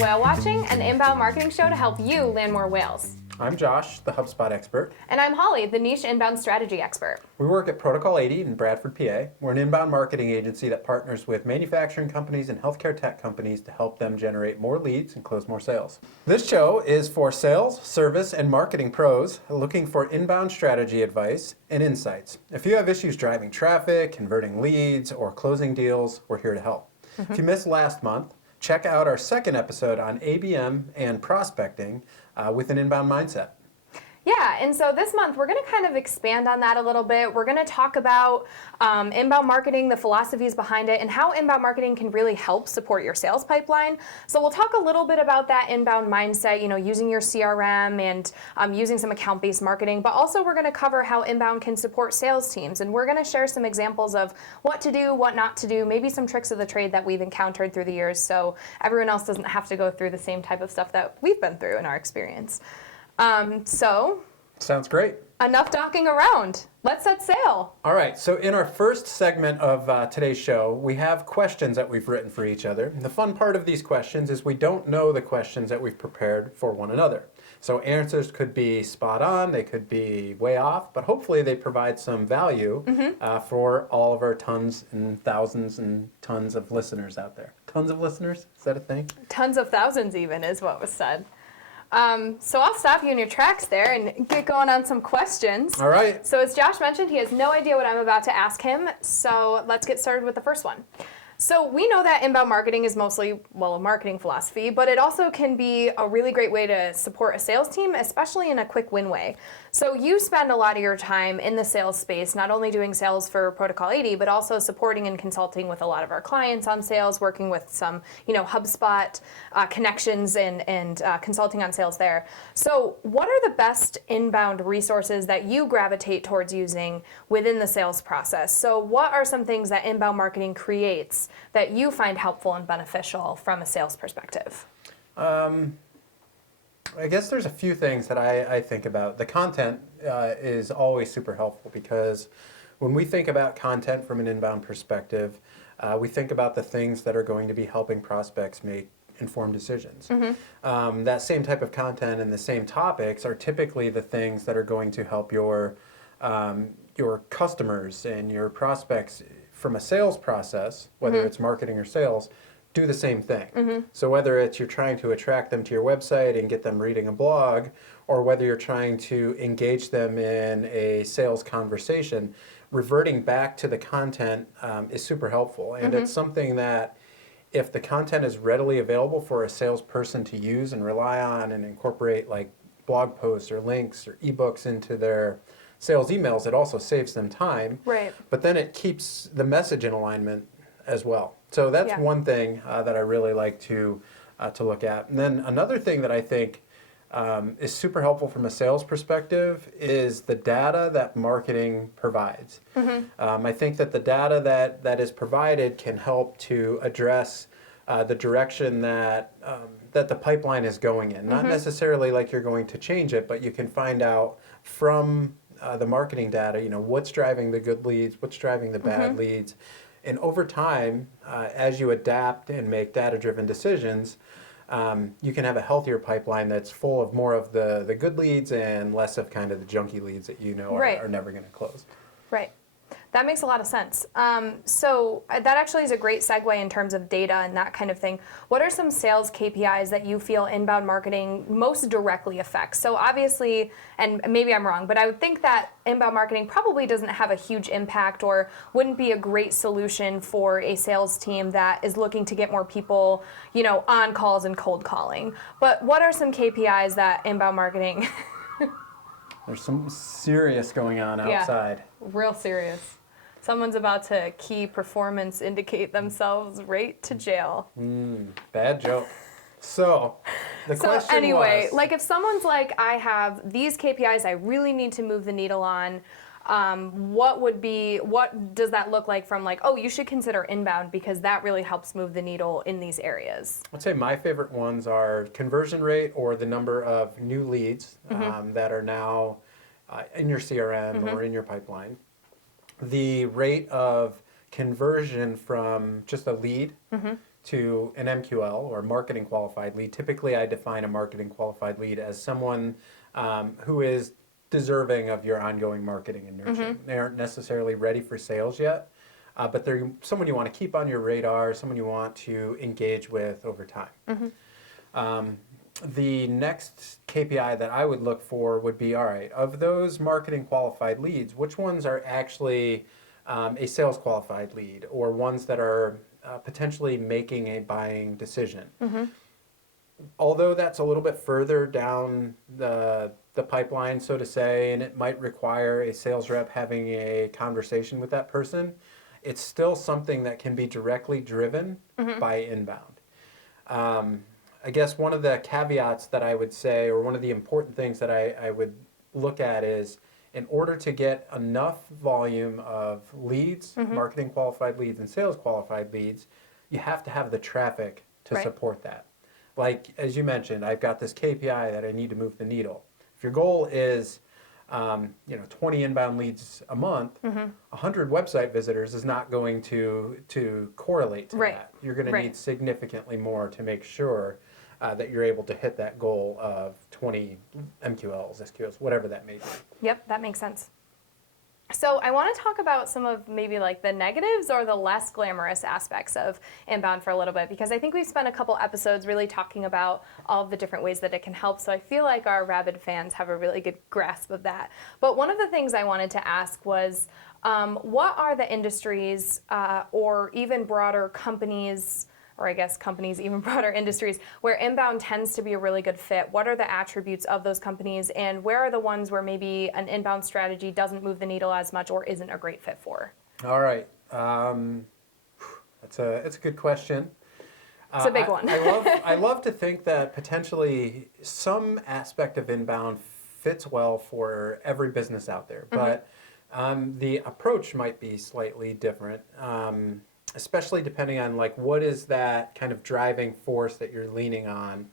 Whale Watching, an inbound marketing show to help you land more whales. I'm Josh, the HubSpot expert. And I'm Holly, the niche inbound strategy expert. We work at Protocol 80 in Bradford, PA. We're an inbound marketing agency that partners with manufacturing companies and healthcare tech companies to help them generate more leads and close more sales. This show is for sales, service, and marketing pros looking for inbound strategy advice and insights. If you have issues driving traffic, converting leads, or closing deals, we're here to help. If you missed last month, check out our second episode on ABM and prospecting with an inbound mindset. Yeah, and so this month we're going to kind of expand on that a little bit. We're going to talk about inbound marketing, the philosophies behind it, and how inbound marketing can really help support your sales pipeline. So we'll talk a little bit about that inbound mindset, using your CRM and using some account-based marketing, but also we're going to cover how inbound can support sales teams, and we're going to share some examples of what to do, what not to do, maybe some tricks of the trade that we've encountered through the years so everyone else doesn't have to go through the same type of stuff that we've been through in our experience. Sounds great. Enough talking around. Let's set sail. All right, so in our first segment of today's show, we have questions that we've written for each other. And the fun part of these questions is we don't know the questions that we've prepared for one another. So answers could be spot on, they could be way off, but hopefully they provide some value for all of our tons and thousands and tons of listeners out there. Tons of listeners? Is that a thing? Tons of thousands even is what was said. So I'll stop you in your tracks there and get going on some questions. All right. So as Josh mentioned, he has no idea what I'm about to ask him. So let's get started with the first one. So we know that inbound marketing is mostly, a marketing philosophy, but it also can be a really great way to support a sales team, especially in a quick win way. So you spend a lot of your time in the sales space, not only doing sales for Protocol 80, but also supporting and consulting with a lot of our clients on sales, working with some, HubSpot connections and consulting on sales there. So what are the best inbound resources that you gravitate towards using within the sales process? So what are some things that inbound marketing creates that you find helpful and beneficial from a sales perspective? I guess there's a few things that I think about. The content is always super helpful because when we think about content from an inbound perspective, we think about the things that are going to be helping prospects make informed decisions. That same type of content and the same topics are typically the things that are going to help your customers and your prospects from a sales process, whether it's marketing or sales, do the same thing. So whether it's you're trying to attract them to your website and get them reading a blog, or whether you're trying to engage them in a sales conversation, reverting back to the content is super helpful. And it's something that if the content is readily available for a salesperson to use and rely on and incorporate like blog posts or links or ebooks into their sales emails, it also saves them time. Right. But then it keeps the message in alignment as well. So that's one thing that I really like to look at. And then another thing that I think is super helpful from a sales perspective is the data that marketing provides. I think that the data that is provided can help to address the direction that the pipeline is going in. Not necessarily like you're going to change it, but you can find out from the marketing data, what's driving the good leads, what's driving the bad leads. And over time, as you adapt and make data-driven decisions, you can have a healthier pipeline that's full of more of the good leads and less of kind of the junky leads that are never going to close. Right. That makes a lot of sense. So that actually is a great segue in terms of data and that kind of thing. What are some sales KPIs that you feel inbound marketing most directly affects? So obviously, and maybe I'm wrong, but I would think that inbound marketing probably doesn't have a huge impact or wouldn't be a great solution for a sales team that is looking to get more people, on calls and cold calling. But what are some KPIs that inbound marketing... There's some serious going on outside. Yeah, real serious. Someone's about to key performance indicate themselves right to jail. Bad joke. So, the question anyway, was... like if someone's like, I have these KPIs I really need to move the needle on, what does that look like from like, oh, you should consider inbound because that really helps move the needle in these areas? I'd say my favorite ones are conversion rate or the number of new leads that are now in your CRM or in your pipeline. The rate of conversion from just a lead to an MQL or marketing qualified lead. Typically, I define a marketing qualified lead as someone who is deserving of your ongoing marketing and nurturing. They aren't necessarily ready for sales yet, but they're someone you want to keep on your radar, someone you want to engage with over time. The next KPI that I would look for would be, all right, of those marketing qualified leads, which ones are actually a sales qualified lead or ones that are potentially making a buying decision. Although that's a little bit further down the pipeline, so to say, and it might require a sales rep having a conversation with that person, it's still something that can be directly driven by inbound. I guess one of the caveats that I would say, or one of the important things that I would look at is, in order to get enough volume of leads, marketing qualified leads and sales qualified leads, you have to have the traffic to support that. Like, as you mentioned, I've got this KPI that I need to move the needle. If your goal is 20 inbound leads a month, 100 website visitors is not going to correlate to that. You're going to need significantly more to make sure that you're able to hit that goal of 20 MQLs, SQLs, whatever that may be. Yep, that makes sense. So I want to talk about some of maybe like the negatives or the less glamorous aspects of inbound for a little bit, because I think we've spent a couple episodes really talking about all of the different ways that it can help. So I feel like our rabid fans have a really good grasp of that. But one of the things I wanted to ask was, what are the industries or even broader companies, or I guess companies, even broader industries, where inbound tends to be a really good fit? What are the attributes of those companies, and where are the ones where maybe an inbound strategy doesn't move the needle as much or isn't a great fit for? All right. It's a good question. It's a big one. I love to think that potentially some aspect of inbound fits well for every business out there, but the approach might be slightly different. Especially depending on like what is that kind of driving force that you're leaning on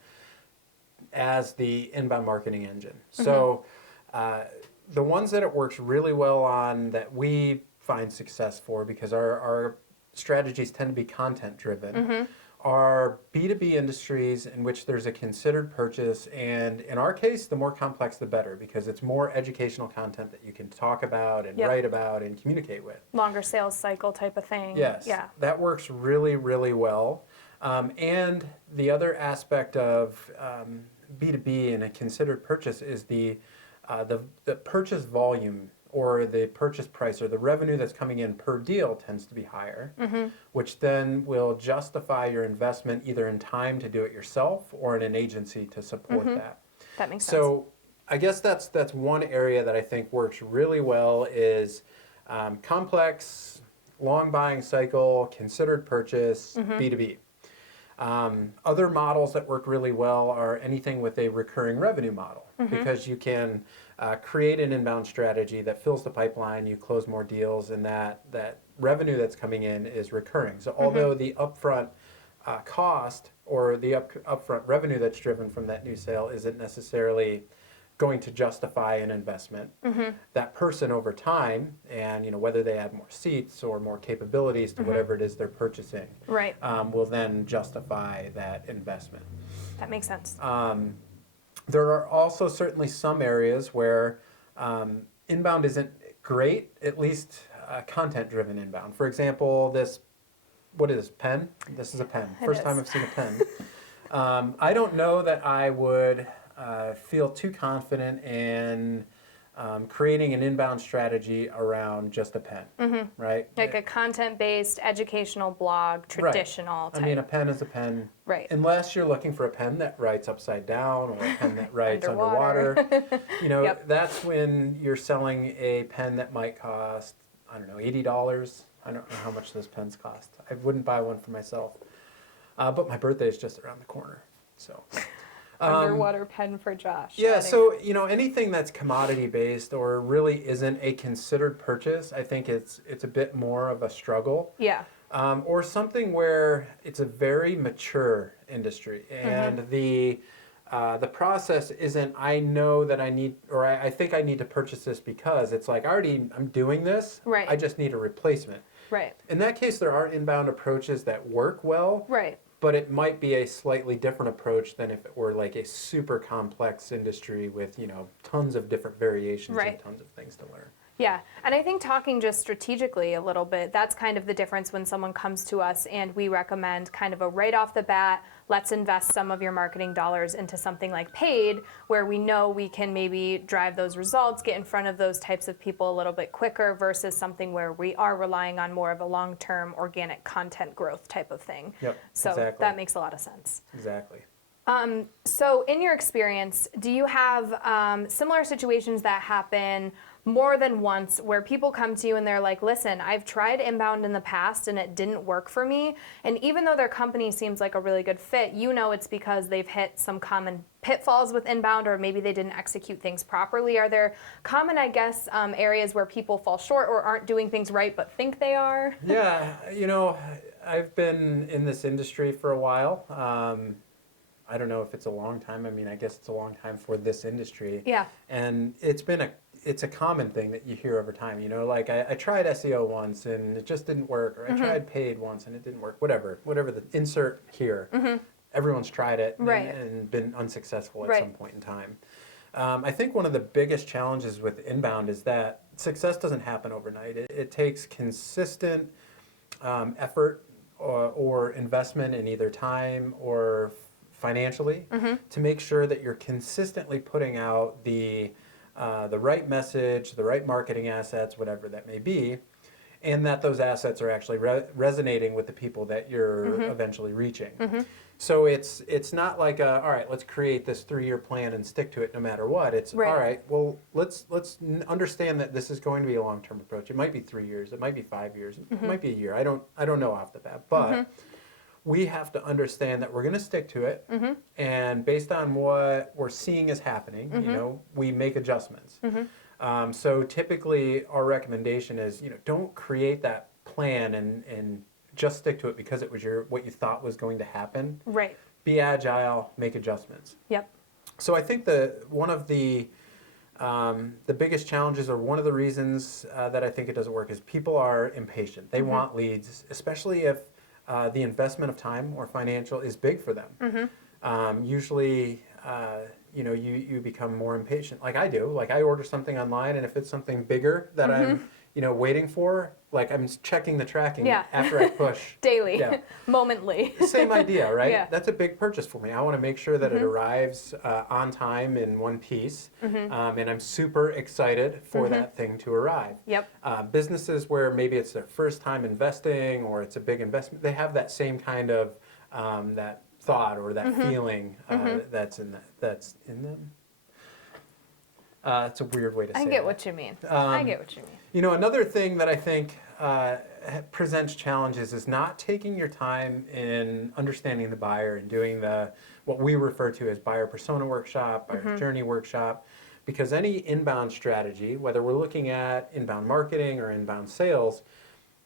as the inbound marketing engine. So the ones that it works really well on that we find success for, because our strategies tend to be content driven, are B2B industries in which there's a considered purchase, and in our case, the more complex the better, because it's more educational content that you can talk about and write about and communicate with. Longer sales cycle type of thing. Yes, that works really, really well. And the other aspect of B2B and a considered purchase is the purchase volume, or the purchase price, or the revenue that's coming in per deal tends to be higher, which then will justify your investment either in time to do it yourself or in an agency to support that. That makes sense. So I guess that's one area that I think works really well is complex, long buying cycle, considered purchase, B2B. Other models that work really well are anything with a recurring revenue model, because you can create an inbound strategy that fills the pipeline, you close more deals, and that revenue that's coming in is recurring. So although the upfront cost or the upfront revenue that's driven from that new sale isn't necessarily going to justify an investment, that person over time, and whether they add more seats or more capabilities to whatever it is they're purchasing, will then justify that investment. That makes sense. There are also certainly some areas where inbound isn't great, at least content-driven inbound. For example, what is this, pen? This is a pen. First time I've seen a pen. I don't know that I would feel too confident in creating an inbound strategy around just a pen, right? Like a content-based educational blog, traditional type. I mean, a pen is a pen. Right. Unless you're looking for a pen that writes upside down, or a pen that writes underwater. That's when you're selling a pen that might cost, I don't know, $80. I don't know how much those pens cost. I wouldn't buy one for myself. But my birthday is just around the corner, so... Underwater pen for Josh. Yeah, so anything that's commodity based or really isn't a considered purchase, I think it's a bit more of a struggle. Yeah. Or something where it's a very mature industry, and the the process isn't, I know that I need, or I think I need to purchase this because it's like, I'm doing this. Right. I just need a replacement. Right. In that case, there are inbound approaches that work well. Right. But it might be a slightly different approach than if it were like a super complex industry with, tons of different variations and tons of things to learn. Yeah, and I think talking just strategically a little bit, that's kind of the difference when someone comes to us and we recommend kind of a right off the bat, let's invest some of your marketing dollars into something like paid, where we know we can maybe drive those results, get in front of those types of people a little bit quicker versus something where we are relying on more of a long-term organic content growth type of thing. Yep, so exactly. That makes a lot of sense. Exactly. So in your experience, do you have similar situations that happen more than once where people come to you and they're like, listen, I've tried inbound in the past and it didn't work for me. And even though their company seems like a really good fit, it's because they've hit some common pitfalls with inbound, or maybe they didn't execute things properly. Are there common, areas where people fall short or aren't doing things right but think they are? Yeah, I've been in this industry for a while. I don't know if it's a long time. I mean, I guess it's a long time for this industry. Yeah. And it's a common thing that you hear over time. Like I tried SEO once and it just didn't work, or I tried paid once and it didn't work. Whatever the insert here. Everyone's tried it and been unsuccessful at some point in time. I think one of the biggest challenges with inbound is that success doesn't happen overnight. It takes consistent effort or investment in either time or financially to make sure that you're consistently putting out the right message, the right marketing assets, whatever that may be, and that those assets are actually resonating with the people that you're eventually reaching. So it's not like all right, let's create this 3-year plan and stick to it no matter what. It's all right, well, let's understand that this is going to be a long-term approach. It might be 3 years, it might be 5 years, it might be a year. I don't know off the bat, but we have to understand that we're going to stick to it, and based on what we're seeing is happening, we make adjustments. So typically, our recommendation is, don't create that plan and just stick to it because it was what you thought was going to happen. Right. Be agile, make adjustments. Yep. So I think one of the biggest challenges, or one of the reasons that I think it doesn't work, is people are impatient. They want leads, especially if the investment of time or financial is big for them. Usually, you become more impatient. Like I do. Like I order something online, and if it's something bigger that I'm, waiting for, like I'm checking the tracking after I push. Daily, momently. Same idea, right? Yeah. That's a big purchase for me. I want to make sure that it arrives on time in one piece, and I'm super excited for that thing to arrive. Yep. Businesses where maybe it's their first time investing or it's a big investment, they have that same kind of that thought or that feeling that's in them. It's a weird way to say it. I get what you mean. I get what you mean. Another thing that I think presents challenges is not taking your time in understanding the buyer and doing what we refer to as buyer persona workshop, buyer journey workshop, because any inbound strategy, whether we're looking at inbound marketing or inbound sales,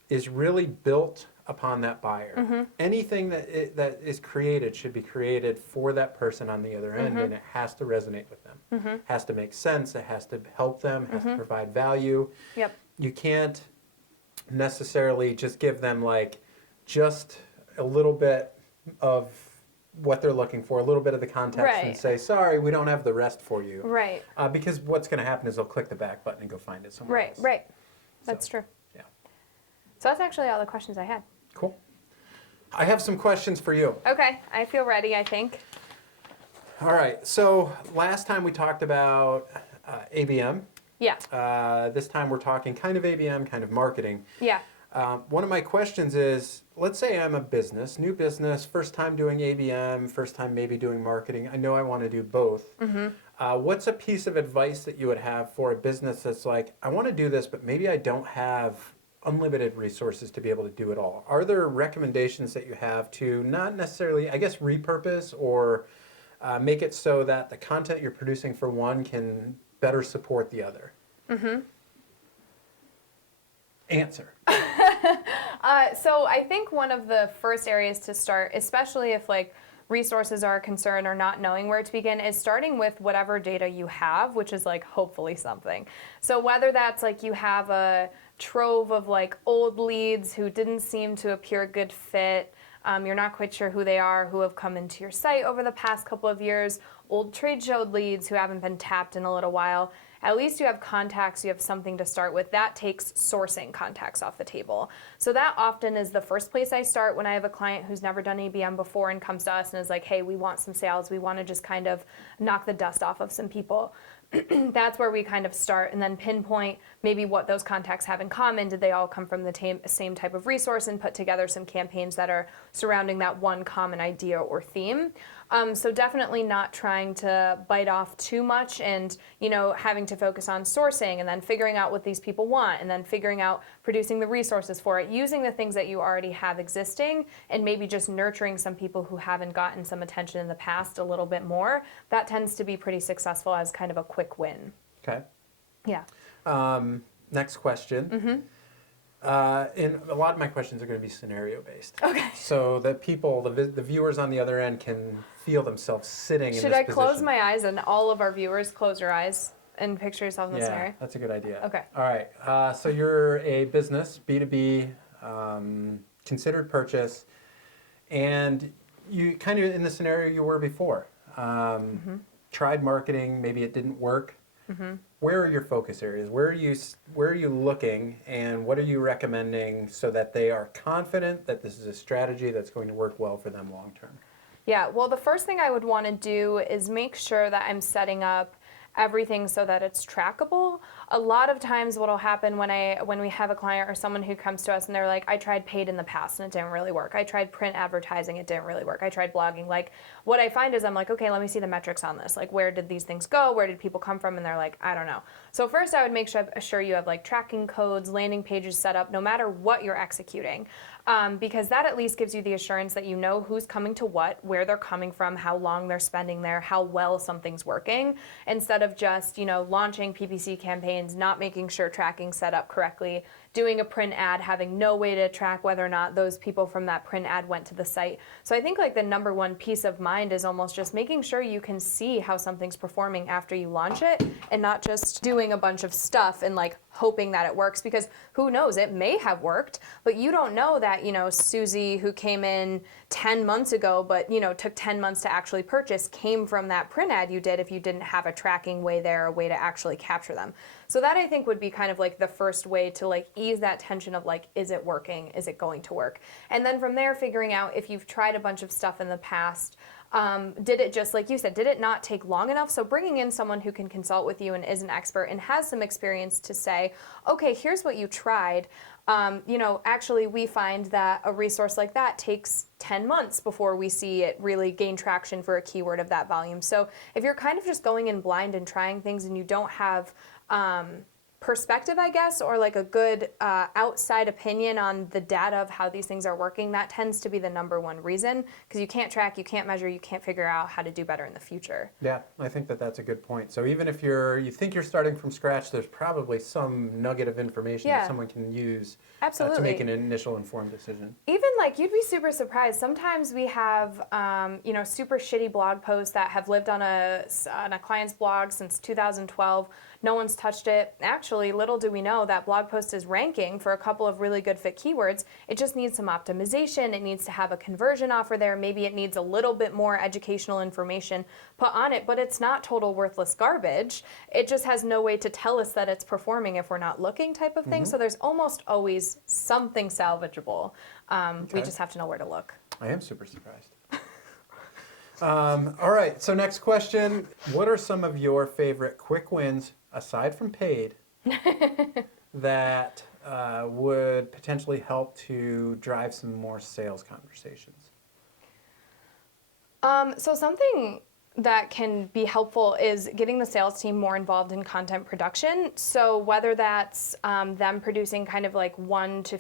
is really built upon that buyer. Anything that is created should be created for that person on the other end, and it has to resonate with them. Has to make sense, it has to help them, has to provide value. Yep. You can't necessarily just give them just a little bit of what they're looking for, a little bit of the context, and say, sorry, we don't have the rest for you. Right. Because what's going to happen is they'll click the back button and go find it somewhere else. Right. That's true. Yeah. So that's actually all the questions I had. Cool. I have some questions for you. Okay, I feel ready, I think. All right, so last time we talked about ABM. Yeah. This time we're talking kind of ABM, kind of marketing. Yeah. One of my questions is, let's say I'm a business, new business, first time doing ABM, first time maybe doing marketing. I know I want to do both. What's a piece of advice that you would have for a business that's like, I want to do this, but maybe I don't have unlimited resources to be able to do it all? Are there recommendations that you have to not necessarily, I guess, repurpose or make it so that the content you're producing for one can better support the other? Answer. So I think one of the first areas to start, especially if resources are concerned or not knowing where to begin is starting with whatever data you have, which is like hopefully something. So whether that's like you have a trove of like old leads who didn't seem to appear a good fit, you're not quite sure who they are, who have come into your site over the past couple of years, old trade show leads who haven't been tapped in a little while. At least you have contacts, you have something to start with. That takes sourcing contacts off the table. So that often is the first place I start when I have a client who's never done ABM before and comes to us and is like, hey, we want some sales. We want to just kind of knock the dust off of some people. That's where we kind of start and then pinpoint maybe what those contacts have in common. Did they all come from the same type of resource and put together some campaigns that are surrounding that one common idea or theme? So definitely not trying to bite off too much and, having to focus on sourcing and then figuring out what these people want and then figuring out producing the resources for it, using the things that you already have existing and maybe just nurturing some people who haven't gotten some attention in the past a little bit more. That tends to be pretty successful as kind of a quick win. Okay. Yeah. Next question. Mm-hmm. And a lot of my questions are going to be scenario based. Okay. So that people, the viewers on the other end, can feel themselves sitting in this position. Should I close my eyes and all of our viewers close your eyes and picture yourself in the scenario? Yeah, that's a good idea. Okay. All right. So you're a business, B2B, considered purchase, and you kind of in the scenario you were before. Tried marketing, maybe it didn't work. Mm-hmm. Where are your focus areas? Where are you looking, and what are you recommending so that they are confident that this is a strategy that's going to work well for them long term? Yeah, well, the first thing I would want to do is make sure that I'm setting up everything so that it's trackable. A lot of times what'll happen when we have a client or someone who comes to us and they're like, I tried paid in the past and it didn't really work. I tried print advertising, it didn't really work. I tried blogging. Like what I find is I'm like, okay, let me see the metrics on this. Like where did these things go? Where did people come from? And they're like, I don't know. So first I would make sure you have like tracking codes, landing pages set up, no matter what you're executing. Because that at least gives you the assurance that you know who's coming to what, where they're coming from, how long they're spending there, how well something's working, instead of just, launching PPC campaigns, not making sure tracking's set up correctly, doing a print ad, having no way to track whether or not those people from that print ad went to the site. So I think like the number one peace of mind is almost just making sure you can see how something's performing after you launch it and not just doing a bunch of stuff and like hoping that it works, because who knows, it may have worked, but you don't know that, Susie who came in 10 months ago, but, took 10 months to actually purchase came from that print ad you did if you didn't have a tracking way there, a way to actually capture them. So that I think would be kind of like the first way to like ease that tension of like, is it working? Is it going to work? And then from there, figuring out if you've tried a bunch of stuff in the past, did it just, like you said, did it not take long enough? So bringing in someone who can consult with you and is an expert and has some experience to say, okay, here's what you tried. Actually we find that a resource like that takes 10 months before we see it really gain traction for a keyword of that volume. So if you're kind of just going in blind and trying things and you don't have perspective, I guess, or like a good outside opinion on the data of how these things are working, that tends to be the number one reason, because you can't track, you can't measure, you can't figure out how to do better in the future. Yeah, I think that's a good point. So even if you think you're starting from scratch, there's probably some nugget of information that someone can use to make an initial informed decision. Even like you'd be super surprised. Sometimes we have super shitty blog posts that have lived on a client's blog since 2012. No one's touched it. Actually, little do we know that blog post is ranking for a couple of really good fit keywords. It just needs some optimization. It needs to have a conversion offer there. Maybe it needs a little bit more educational information put on it, but it's not total worthless garbage. It just has no way to tell us that it's performing if we're not looking, type of thing. So there's almost always something salvageable. We just have to know where to look. I am super surprised. All right, so next question. What are some of your favorite quick wins, aside from paid, that would potentially help to drive some more sales conversations? So something that can be helpful is getting the sales team more involved in content production. So whether that's them producing kind of like one to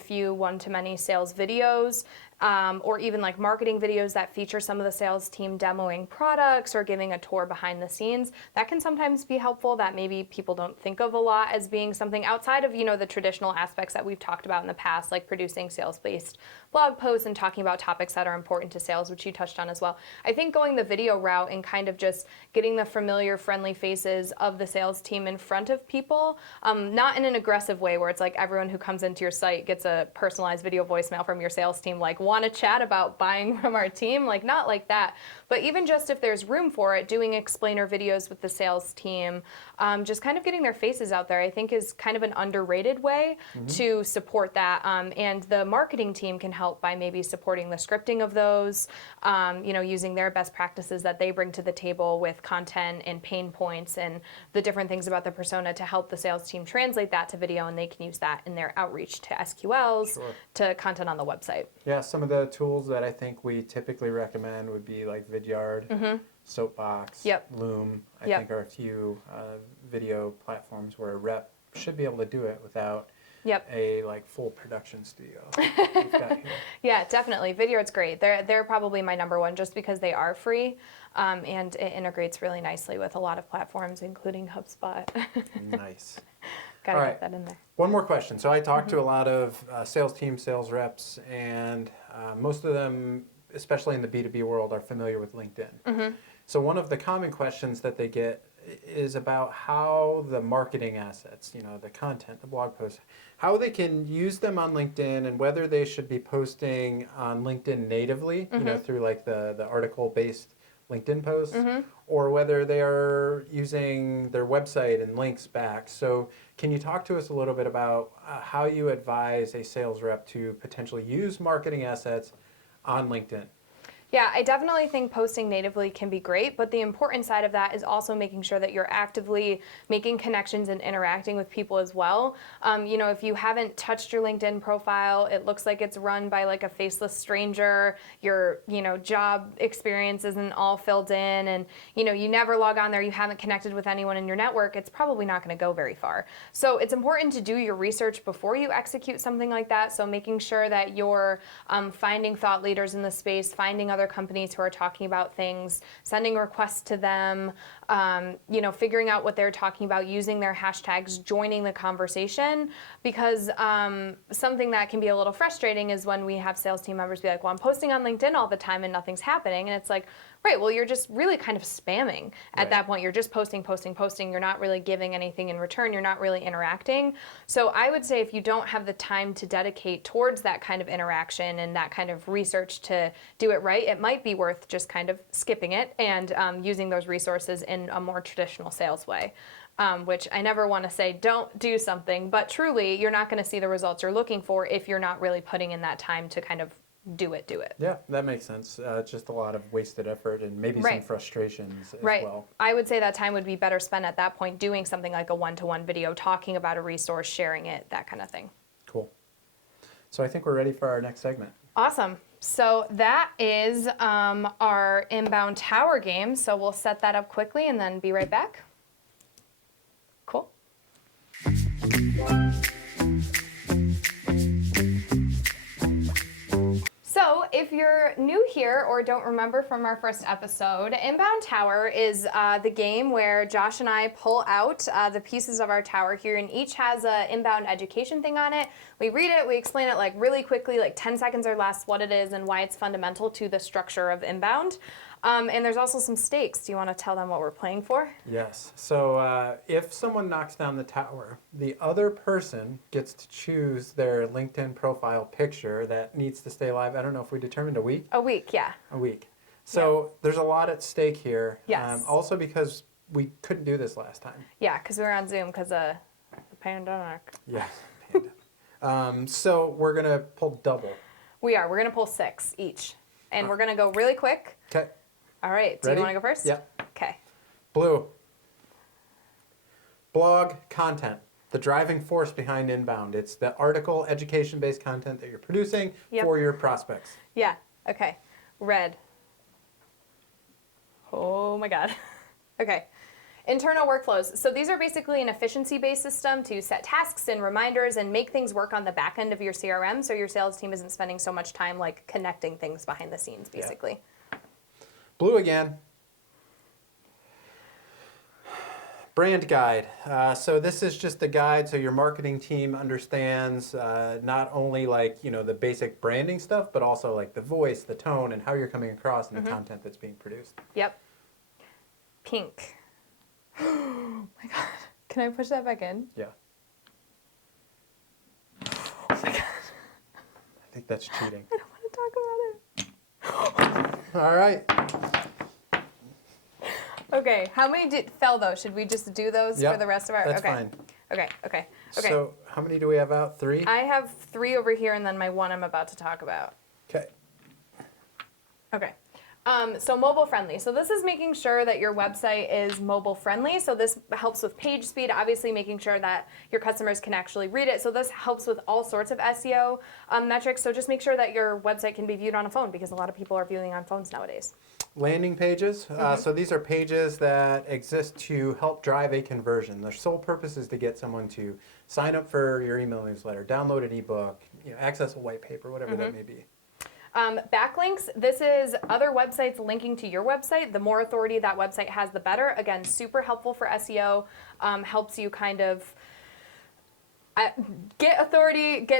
many sales videos, or even like marketing videos that feature some of the sales team demoing products or giving a tour behind the scenes. That can sometimes be helpful, that maybe people don't think of a lot as being something outside of, the traditional aspects that we've talked about in the past, like producing sales-based blog posts and talking about topics that are important to sales, which you touched on as well. I think going the video route and kind of just getting the familiar, friendly faces of the sales team in front of people, not in an aggressive way where it's like everyone who comes into your site gets a personalized video voicemail from your sales team, like, want to chat about buying from our team? Like, not like that. But even just if there's room for it, doing explainer videos with the sales team, just kind of getting their faces out there, I think is kind of an underrated way to support that. And the marketing team can help by maybe supporting the scripting of those, using their best practices that they bring to the table with content and pain points and the different things about the persona to help the sales team translate that to video, and they can use that in their outreach to SQLs, to content on the website. Yeah, some of the tools that I think we typically recommend would be like Vidyard, Soapbox, Loom. I think are a few video platforms where a rep should be able to do it without a full production studio. We've got here. Yeah, definitely. Vidyard's great. They're probably my number one just because they are free, and it integrates really nicely with a lot of platforms, including HubSpot. Nice. Gotta get that in there. One more question. So I talked to a lot of sales teams, sales reps, and most of them, especially in the B2B world, are familiar with LinkedIn. So one of the common questions that they get is about how the marketing assets, the content, the blog posts, how they can use them on LinkedIn, and whether they should be posting on LinkedIn natively, through like the article-based LinkedIn posts, or whether they are using their website and links back. So can you talk to us a little bit about how you advise a sales rep to potentially use marketing assets on LinkedIn? Yeah, I definitely think posting natively can be great, but the important side of that is also making sure that you're actively making connections and interacting with people as well. If you haven't touched your LinkedIn profile, it looks like it's run by like a faceless stranger, your job experience isn't all filled in, and you never log on there, you haven't connected with anyone in your network, it's probably not going to go very far. So it's important to do your research before you execute something like that. So making sure that you're finding thought leaders in the space, finding other companies who are talking about things, sending requests to them, figuring out what they're talking about, using their hashtags, joining the conversation, because something that can be a little frustrating is when we have sales team members be like, well, I'm posting on LinkedIn all the time and nothing's happening. And it's like, right, well, you're just really kind of spamming at that point. You're just posting. You're not really giving anything in return. You're not really interacting. So I would say if you don't have the time to dedicate towards that kind of interaction and that kind of research to do it right, it might be worth just kind of skipping it and using those resources in a more traditional sales way. Which I never want to say don't do something, but truly you're not going to see the results you're looking for if you're not really putting in that time to kind of do it. Yeah, that makes sense. Just a lot of wasted effort and maybe some frustrations as well. I would say that time would be better spent at that point doing something like a one-to-one video, talking about a resource, sharing it, that kind of thing. Cool. So I think we're ready for our next segment. Awesome. So that is our inbound tower game. So we'll set that up quickly and then be right back. Cool. So if you're new here or don't remember from our first episode, Inbound Tower is the game where Josh and I pull out the pieces of our tower here, and each has an inbound education thing on it. We read it, we explain it like really quickly, like 10 seconds or less, what it is and why it's fundamental to the structure of inbound. And there's also some stakes. Do you want to tell them what we're playing for? Yes. So if someone knocks down the tower, the other person gets to choose their LinkedIn profile picture that needs to stay live. I don't know if we determined a week. A week, yeah. A week. So there's a lot at stake here. Yes. Also because we couldn't do this last time. Yeah, because we were on Zoom because of the pandemic. Yes. So we're going to pull double. We are. We're going to pull 6 each. And we're going to go really quick. Okay. All right. Do you want to go first? Yep. Okay. Blue. Blog content. The driving force behind inbound. It's the article, education-based content that you're producing for your prospects. Yeah. Okay. Red. Oh my God. Okay. internal workflows. So these are basically an efficiency-based system to set tasks and reminders and make things work on the back end of your CRM so your sales team isn't spending so much time like connecting things behind the scenes, basically. Yeah. Blue again. Brand guide. So this is just a guide so your marketing team understands not only like, the basic branding stuff, but also like the voice, the tone, and how you're coming across in the content that's being produced. Yep. Pink. Oh my God. Can I push that back in? Yeah. Oh my God. I think that's cheating. I don't want to talk about it. All right. Okay, how many fell though? Should we just do those for the rest of our? That's fine. Okay. So how many do we have out? 3? I have 3 over here, and then my 1 I'm about to talk about. Okay. Okay. So mobile friendly. So this is making sure that your website is mobile friendly. So this helps with page speed, obviously making sure that your customers can actually read it. So this helps with all sorts of SEO metrics. So just make sure that your website can be viewed on a phone because a lot of people are viewing on phones nowadays. Landing pages. So these are pages that exist to help drive a conversion. Their sole purpose is to get someone to sign up for your email newsletter, download an ebook, access a white paper, whatever that may be. Backlinks, this is other websites linking to your website. The more authority that website has, the better. Again, super helpful for SEO, helps you kind of get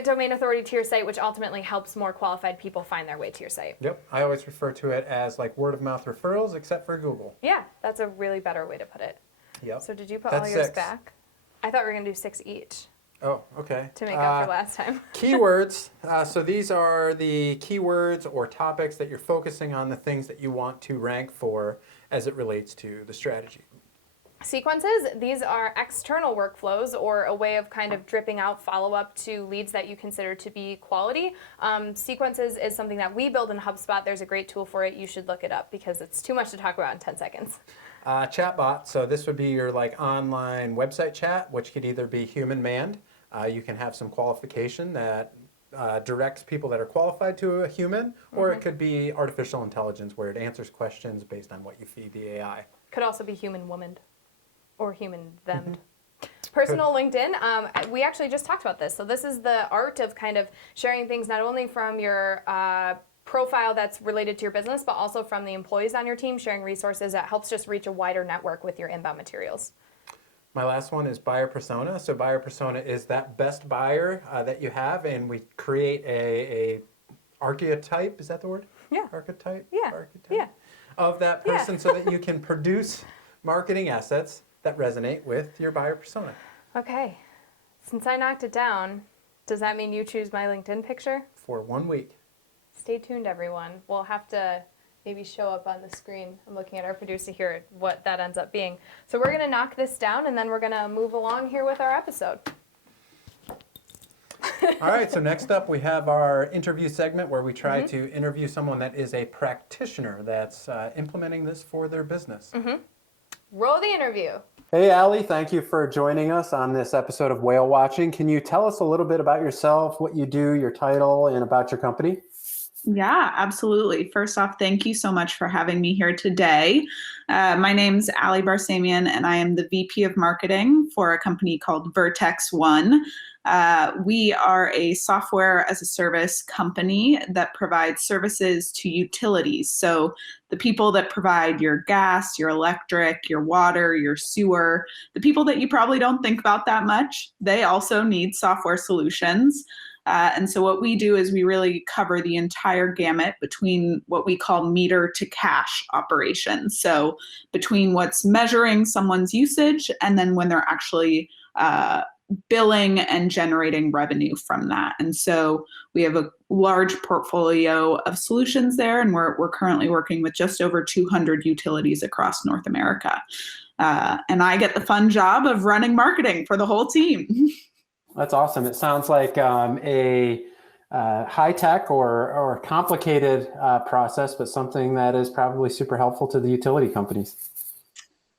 domain authority to your site, which ultimately helps more qualified people find their way to your site. Yep, I always refer to it as like word of mouth referrals, except for Google. Yeah, that's a really better way to put it. Yep. So did you put That's all yours 6. back? I thought we were going to do 6 each. Oh, okay. To make up for last time. Keywords. So these are the keywords or topics that you're focusing on, the things that you want to rank for as it relates to the strategy. Sequences, these are external workflows or a way of kind of dripping out follow-up to leads that you consider to be quality. Sequences is something that we build in HubSpot. There's a great tool for it. You should look it up because it's too much to talk about in 10 seconds. Chatbot. So this would be your like online website chat, which could either be human-manned. You can have some qualification that directs people that are qualified to a human, or it could be artificial intelligence where it answers questions based on what you feed the AI. Could also be human-womaned or human-themed. Personal LinkedIn, we actually just talked about this. So this is the art of kind of sharing things not only from your profile that's related to your business, but also from the employees on your team, sharing resources that helps just reach a wider network with your inbound materials. My last one is buyer persona. So buyer persona is that best buyer that you have, and we create a archetype. Is that the word? Yeah. Archetype? Yeah. Archetype? Yeah. Of that person so that you can produce marketing assets that resonate with your buyer persona. Okay. Since I knocked it down, does that mean you choose my LinkedIn picture? For 1 week. Stay tuned, everyone. We'll have to maybe show up on the screen. I'm looking at our producer here, what that ends up being. So we're going to knock this down, and then we're going to move along here with our episode. All right, so next up we have our interview segment where we try to interview someone that is a practitioner that's implementing this for their business. Roll the interview. Hey, Ali, thank you for joining us on this episode of Whale Watching. Can you tell us a little bit about yourself, what you do, your title, and about your company? Yeah, absolutely. First off, thank you so much for having me here today. My name's Ali Barsamian, and I am the VP of Marketing for a company called VertexOne. We are a software as a service company that provides services to utilities. So the people that provide your gas, your electric, your water, your sewer, the people that you probably don't think about that much, they also need software solutions. And so what we do is we really cover the entire gamut between what we call meter to cash operations. So between what's measuring someone's usage and then when they're actually billing and generating revenue from that. And so we have a large portfolio of solutions there, and we're currently working with just over 200 utilities across North America. And I get the fun job of running marketing for the whole team. That's awesome. It sounds like a high-tech or complicated process, but something that is probably super helpful to the utility companies.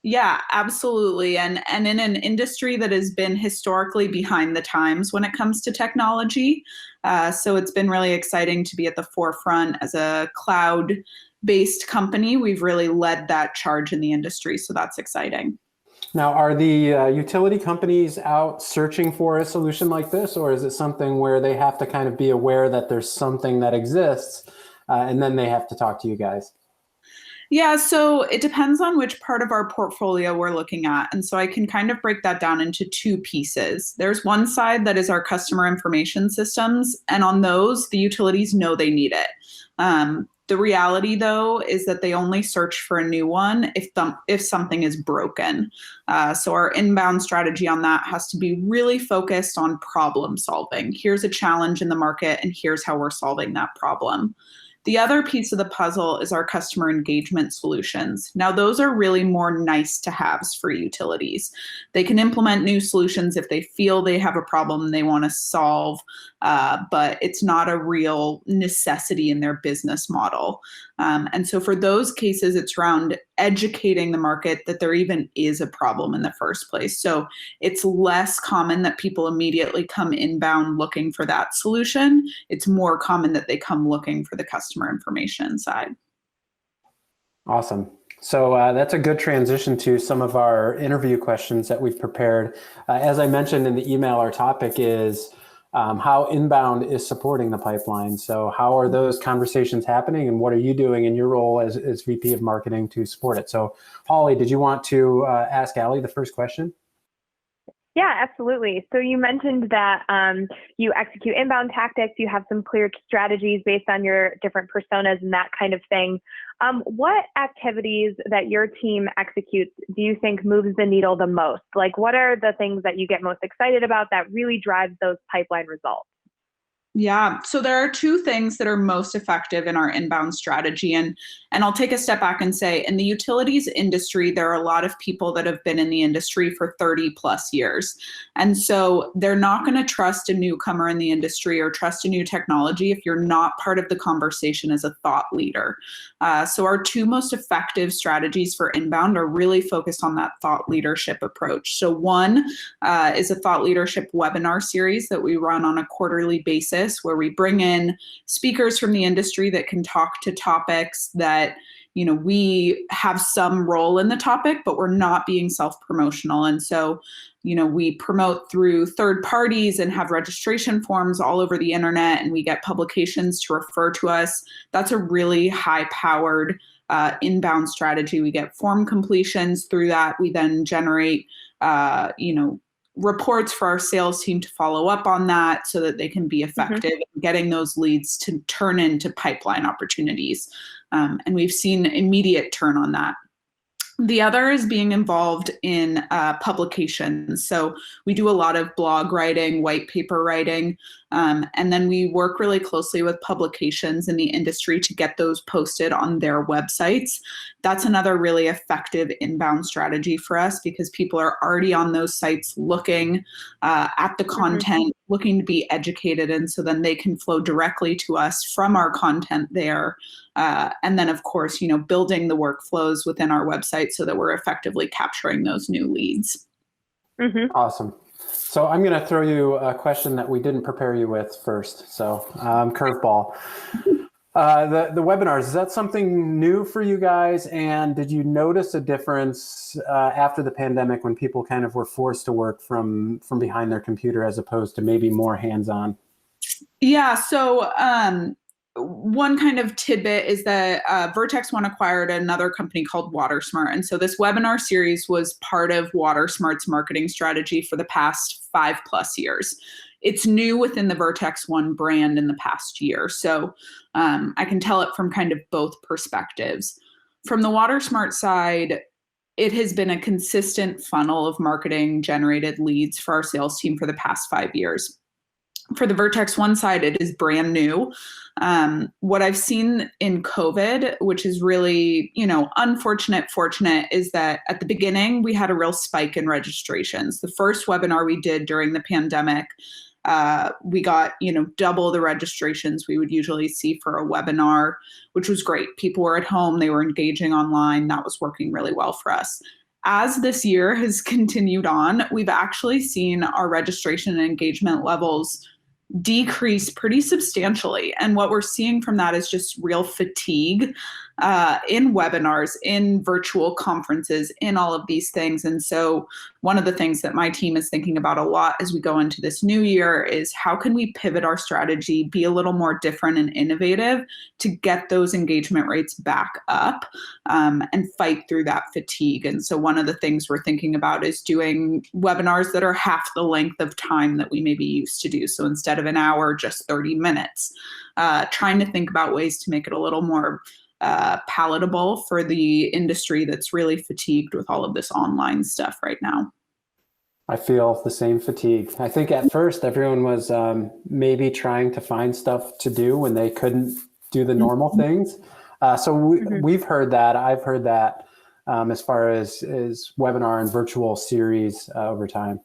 Yeah, absolutely. And in an industry that has been historically behind the times when it comes to technology. So it's been really exciting to be at the forefront as a cloud-based company. We've really led that charge in the industry. So that's exciting. Now, are the utility companies out searching for a solution like this, or is it something where they have to kind of be aware that there's something that exists, and then they have to talk to you guys? Yeah, so it depends on which part of our portfolio we're looking at. And so I can kind of break that down into two pieces. There's one side that is our customer information systems, and on those, the utilities know they need it. The reality, though, is that they only search for a new one if something is broken. So our inbound strategy on that has to be really focused on problem solving. Here's a challenge in the market, and here's how we're solving that problem. The other piece of the puzzle is our customer engagement solutions. Now, those are really more nice to haves for utilities. They can implement new solutions if they feel they have a problem they want to solve, but it's not a real necessity in their business model. And so for those cases, it's around educating the market that there even is a problem in the first place. So it's less common that people immediately come inbound looking for that solution. It's more common that they come looking for the customer information side. Awesome. So that's a good transition to some of our interview questions that we've prepared. As I mentioned in the email, our topic is how inbound is supporting the pipeline. So how are those conversations happening, and what are you doing in your role as VP of Marketing to support it? So Holly, did you want to ask Ali the first question? Yeah, absolutely. So you mentioned that you execute inbound tactics, you have some clear strategies based on your different personas and that kind of thing. What activities that your team executes do you think moves the needle the most? Like, what are the things that you get most excited about that really drives those pipeline results? Yeah, so there are two things that are most effective in our inbound strategy. And I'll take a step back and say, in the utilities industry, there are a lot of people that have been in the industry for 30 plus years. And so they're not going to trust a newcomer in the industry or trust a new technology if you're not part of the conversation as a thought leader. So our two most effective strategies for inbound are really focused on that thought leadership approach. So one is a thought leadership webinar series that we run on a quarterly basis, where we bring in speakers from the industry that can talk to topics that, you know, we have some role in the topic, but we're not being self-promotional. And so, you know, we promote through third parties and have registration forms all over the internet, and we get publications to refer to us. That's a really high-powered inbound strategy. We get form completions through that. We then generate, reports for our sales team to follow up on that so that they can be effective in getting those leads to turn into pipeline opportunities. And we've seen immediate turn on that. The other is being involved in publications. So we do a lot of blog writing, white paper writing, and then we work really closely with publications in the industry to get those posted on their websites. That's another really effective inbound strategy for us, because people are already on those sites looking at the content, looking to be educated, and so then they can flow directly to us from our content there. And then, of course, you know, building the workflows within our website so that we're effectively capturing those new leads. Awesome. So I'm going to throw you a question that we didn't prepare you with first. So curveball. The webinars, is that something new for you guys? And did you notice a difference after the pandemic when people kind of were forced to work from behind their computer as opposed to maybe more hands-on? Yeah, so one kind of tidbit is that VertexOne acquired another company called WaterSmart. And so this webinar series was part of WaterSmart's marketing strategy for the past 5+ years. It's new within the VertexOne brand in the past year. So I can tell it from kind of both perspectives. From the WaterSmart side, it has been a consistent funnel of marketing generated leads for our sales team for the past 5 years. For the VertexOne side, it is brand new. What I've seen in COVID, which is really, you know, fortunate, is that at the beginning, we had a real spike in registrations. The first webinar we did during the pandemic, we got, you know, double the registrations we would usually see for a webinar, which was great. People were at home, they were engaging online. That was working really well for us. As this year has continued on, we've actually seen our registration and engagement levels decrease pretty substantially. And what we're seeing from that is just real fatigue in webinars, in virtual conferences, in all of these things. And so one of the things that my team is thinking about a lot as we go into this new year is how can we pivot our strategy, be a little more different and innovative to get those engagement rates back up and fight through that fatigue. And so one of the things we're thinking about is doing webinars that are half the length of time that we maybe used to do. So instead of an hour, just 30 minutes, trying to think about ways to make it a little more palatable for the industry that's really fatigued with all of this online stuff right now. I feel the same fatigue. I think at first everyone was maybe trying to find stuff to do when they couldn't do the normal things. So we've heard that. I've heard that as far as webinar and virtual series over time.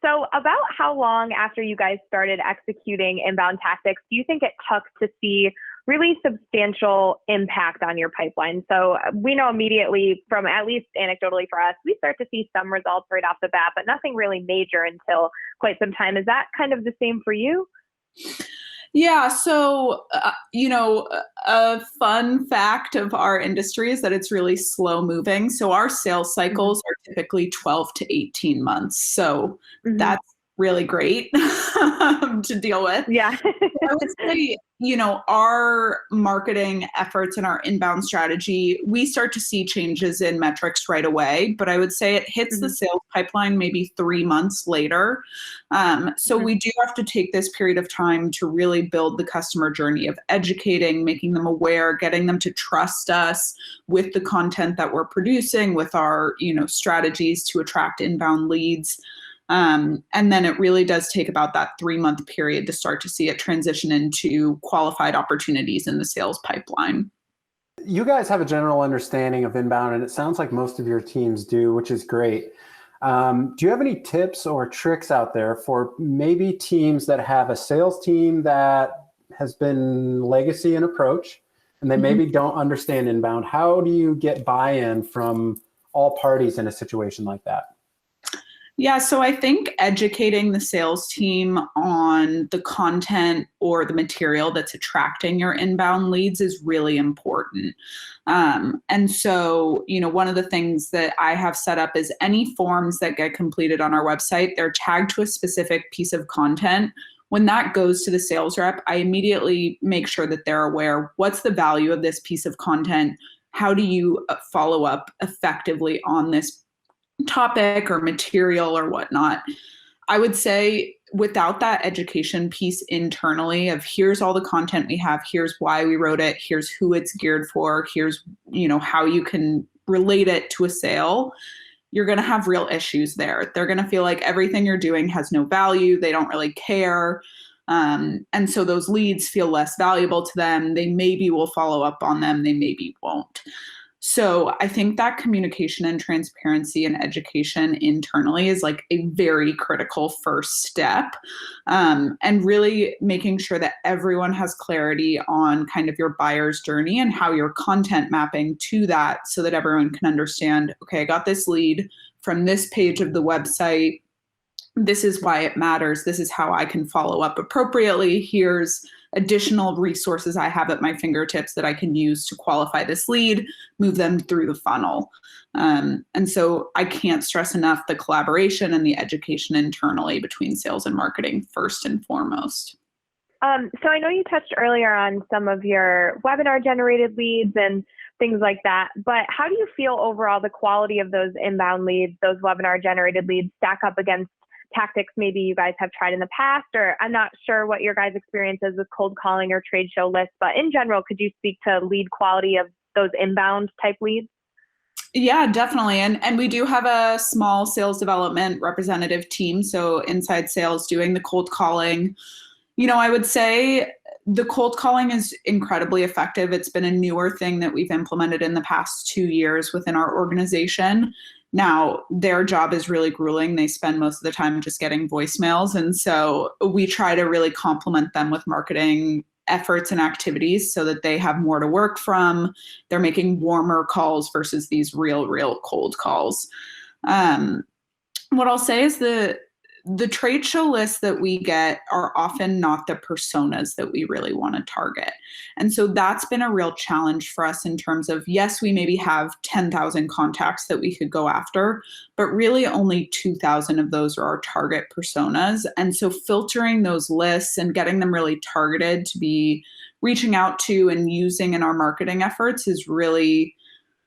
So about how long after you guys started executing inbound tactics do you think it took to see really substantial impact on your pipeline? So we know immediately from, at least anecdotally for us, we start to see some results right off the bat, but nothing really major until quite some time. Is that kind of the same for you? Yeah. So, a fun fact of our industry is that it's really slow moving. So our sales cycles are typically 12 to 18 months. So that's really great to deal with. Yeah. I would say, our marketing efforts and our inbound strategy, we start to see changes in metrics right away, but I would say it hits the sales pipeline maybe 3 months later. So we do have to take this period of time to really build the customer journey of educating, making them aware, getting them to trust us with the content that we're producing, with our, strategies to attract inbound leads. And then it really does take about that 3-month period to start to see it transition into qualified opportunities in the sales pipeline. You guys have a general understanding of inbound, and it sounds like most of your teams do, which is great. Do you have any tips or tricks out there for maybe teams that have a sales team that has been legacy in approach and they maybe don't understand inbound? How do you get buy-in from all parties in a situation like that? Yeah, so I think educating the sales team on the content or the material that's attracting your inbound leads is really important. And so, one of the things that I have set up is any forms that get completed on our website, they're tagged to a specific piece of content. When that goes to the sales rep, I immediately make sure that they're aware, what's the value of this piece of content? How do you follow up effectively on this topic or material or whatnot? I would say without that education piece internally of here's all the content we have, here's why we wrote it, here's who it's geared for, here's, how you can relate it to a sale, you're going to have real issues there. They're going to feel like everything you're doing has no value. They don't really care. And so those leads feel less valuable to them. They maybe will follow up on them. They maybe won't. So I think that communication and transparency and education internally is like a very critical first step. And really making sure that everyone has clarity on kind of your buyer's journey and how you're content mapping to that so that everyone can understand, okay, I got this lead from this page of the website. This is why it matters. This is how I can follow up appropriately. Here's additional resources I have at my fingertips that I can use to qualify this lead, move them through the funnel. And so I can't stress enough the collaboration and the education internally between sales and marketing first and foremost. So I know you touched earlier on some of your webinar generated leads and things like that, but how do you feel overall the quality of those inbound leads, those webinar generated leads stack up against tactics maybe you guys have tried in the past? Or I'm not sure what your guys' experience is with cold calling or trade show lists, but in general, could you speak to lead quality of those inbound type leads? Yeah, definitely. And we do have a small sales development representative team. So inside sales doing the cold calling. I would say the cold calling is incredibly effective. It's been a newer thing that we've implemented in the past 2 years within our organization. Now, their job is really grueling. They spend most of the time just getting voicemails. And so we try to really complement them with marketing efforts and activities so that they have more to work from. They're making warmer calls versus these real cold calls. What I'll say is the trade show lists that we get are often not the personas that we really want to target. And so that's been a real challenge for us in terms of, yes, we maybe have 10,000 contacts that we could go after, but really only 2,000 of those are our target personas. And so filtering those lists and getting them really targeted to be reaching out to and using in our marketing efforts is really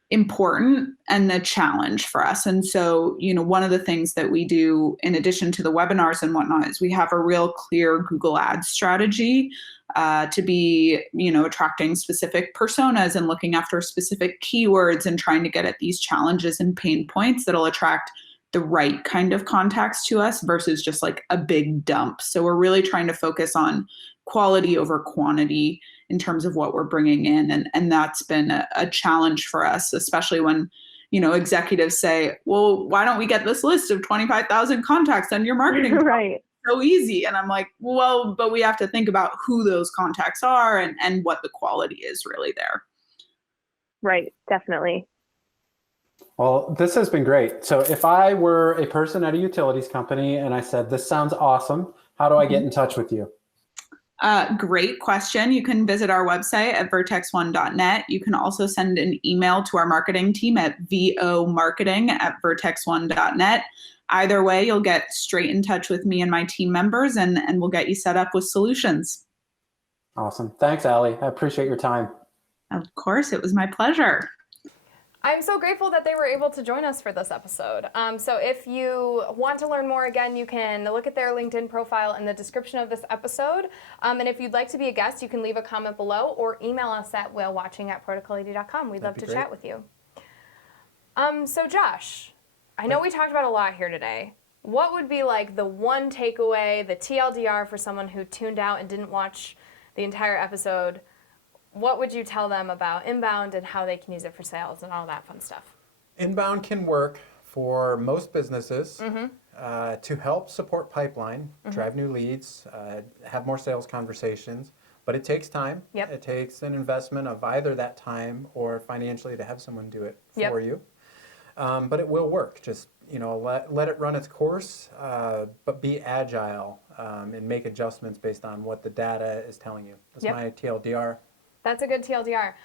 important and the challenge for us. And so, one of the things that we do in addition to the webinars and whatnot is we have a real clear Google Ads strategy to be, attracting specific personas and looking after specific keywords and trying to get at these challenges and pain points that'll attract the right kind of contacts to us versus just like a big dump. So we're really trying to focus on quality over quantity in terms of what we're bringing in. And that's been a challenge for us, especially when, executives say, well, why don't we get this list of 25,000 contacts on your marketing? Right. So easy. And I'm like, well, but we have to think about who those contacts are and what the quality is really there. Right. Definitely. Well, this has been great. So if I were a person at a utilities company and I said, this sounds awesome, how do I get in touch with you? Great question. You can visit our website at vertexone.net. You can also send an email to our marketing team at vomarketing@vertexone.net. Either way, you'll get straight in touch with me and my team members, and we'll get you set up with solutions. Awesome. Thanks, Ali. I appreciate your time. Of course, it was my pleasure. I'm so grateful that they were able to join us for this episode. So if you want to learn more, again, you can look at their LinkedIn profile in the description of this episode. And if you'd like to be a guest, you can leave a comment below or email us at whalewatching@protocollady.com. We'd love to chat with you. So Josh, I know we talked about a lot here today. What would be like the one takeaway, the TLDR for someone who tuned out and didn't watch the entire episode? What would you tell them about inbound and how they can use it for sales and all that fun stuff? Inbound can work for most businesses to help support pipeline, drive new leads, have more sales conversations, but it takes time. Yep. It takes an investment of either that time or financially to have someone do it for you. But it will work. Just let it run its course, but be agile and make adjustments based on what the data is telling you. That's my TLDR. That's a good TLDR.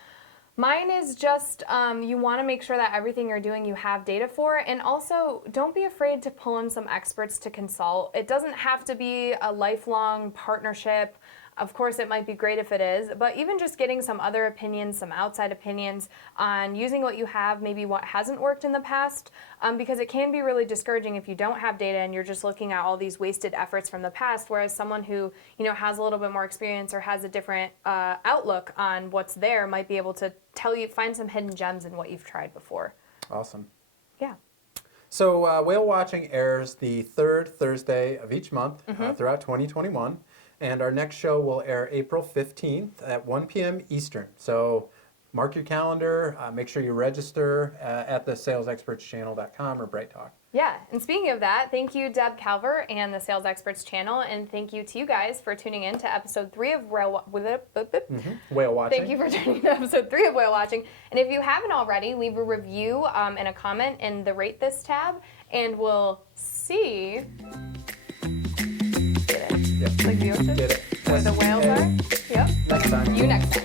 Mine is just you want to make sure that everything you're doing you have data for, and also don't be afraid to pull in some experts to consult. It doesn't have to be a lifelong partnership. Of course, it might be great if it is, but even just getting some other opinions, some outside opinions on using what you have, maybe what hasn't worked in the past, because it can be really discouraging if you don't have data and you're just looking at all these wasted efforts from the past, whereas someone who has a little bit more experience or has a different outlook on what's there might be able to tell you, find some hidden gems in what you've tried before. Awesome. Yeah. So Whale Watching airs the third Thursday of each month throughout 2021. And our next show will air April 15th at 1 p.m. Eastern. So mark your calendar. Make sure you register at the salesexpertschannel.com or Bright Talk. Yeah, and speaking of that, thank you, Deb Calvert and the Sales Experts channel, and thank you to you guys for tuning in to episode 3 of Whale Watching. Thank you for tuning in to episode 3 of Whale Watching. And if you haven't already, leave a review and a comment in the Rate This tab, and we'll see... Yep. Like the ocean? Get it. Where the whales are? Yep. Next time. You next time.